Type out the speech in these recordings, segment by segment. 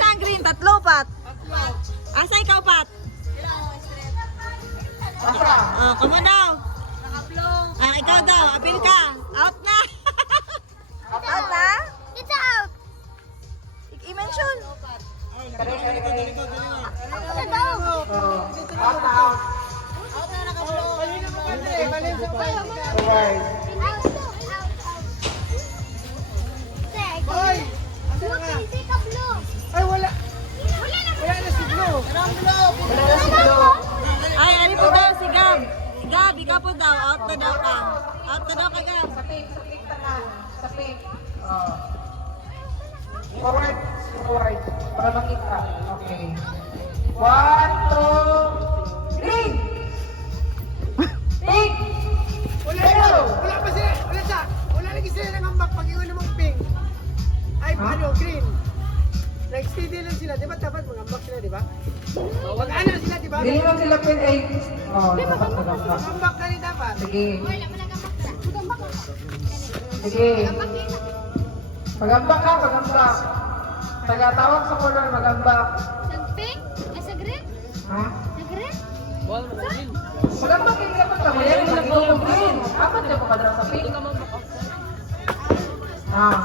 Asa ang green? Tatlo, Pat. Asa ikaw, Pat? Come on daw. Ikaw daw. Apil ka. Out na. Out na? It's out. I-mention. Ano daw? Ay, wala. Wala na si Blue. Ay, ano po daw si Gab. Si Gab, ikaw po daw. Out na daw ka. Out na daw ka, Gab. Sa pink tanan. Sa pink. Forward. Forward. Para makita. Okay. 1, 2, green! Pink! Wala pa sila. Wala sa. Wala lagi sila nangambak pag iwan namang pink. Ay, green. Nag-steady lang sila. Di ba dapat magambak sila, di ba? Mag-ano sila, di ba? Dili lang sila pin 8. Oh, dapat magambak. Magambak na rin dapat. Sige. Sige. Magambak ka, magambak. Tagatawag sa color, magambak. Sa pink? Sa green? Ha? Sa green? Magambak yung dapat ka. Maya yung nag-go green. Apat na papadra sa pink. Ah.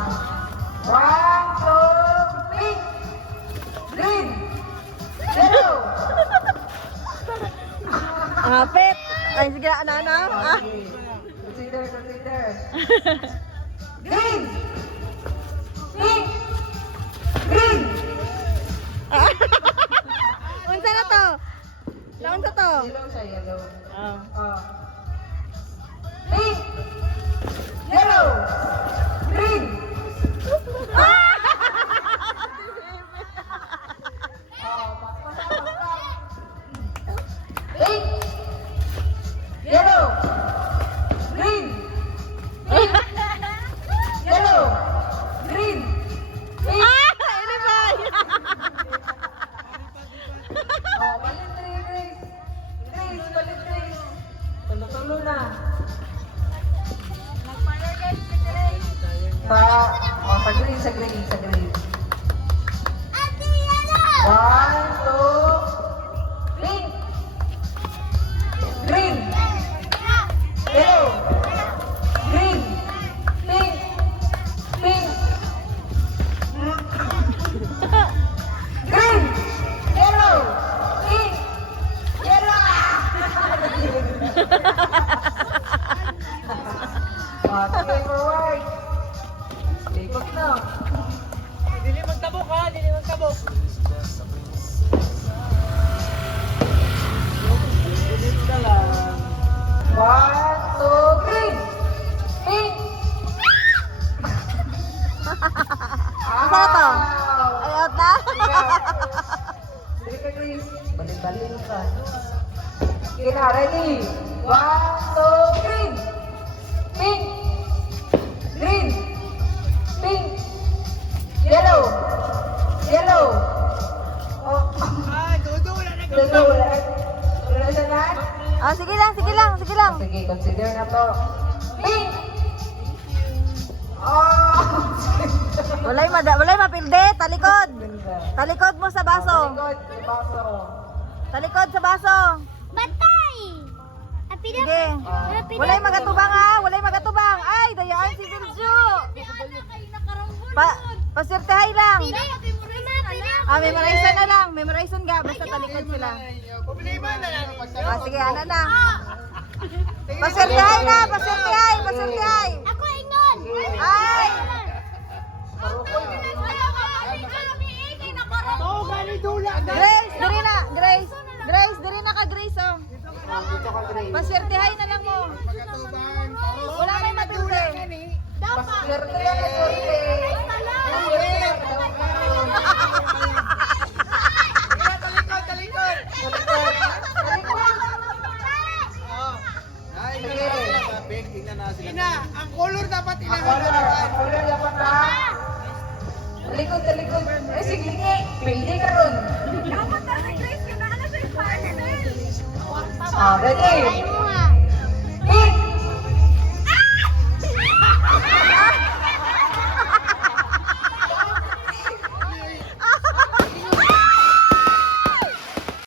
1, 2, pink. Green. Yellow. Hapit. Ay, sige na, ano? Okay. Consider. Green. Pink. Green. Unsa na to? Naunsa to? Yellow siya, yellow. Oh. Pink. Yellow. Green. Pink. Yellow. Green. Yellow. Green. Pink. Ini ba? Oh, balik Grace. Grace, balik Grace. Tulo na. Sa green, sa green, sa green. Ate, yellow! 1, 2, pink. Green. Yellow. Green. Pink. Pink. Green. Yellow. Pink. Yellow. Okay, forward. Ikot na. Dili magtabok ha, dili magtabok. Dilit ka lang. 1, 2, green. Pink. Asa na to? Ay, out na? Sige ka, Grace. Balik-balik ka. Okay na, ready? 1, 2, green. Pink. Green. Pink. Yellow. Yellow. Oh. Ah, Dodo, wala na Dulo, wala. Wala na na? Ah, sige lang. Sige, consider na to. Pink. Oh. Walay mapilde. Talikod. Talikod mo sa baso. Likod, baso. Talikod sa baso. Batay! Apila Sige. Walay magatubang ha. Walay magatubang. Ay, dayaan si Virgil. Pasirtehay lang. Memorize na lang. Memorize nga. Basta talikod sila. Problema na lang. Sige, ano na. Pasirtehay na. Pasirtehay. Ako ingon! Ay! Oo, gani dula na. Grace, diri na ka, Grace, oh. Pasirtehay na lang mo. Wala may mapilde. Swerte yan, swerte. Talikod. Ina, ang color dapat Ako ilahan. dapat na. Talikod. Eh, sige, pwede ka ron. Ready?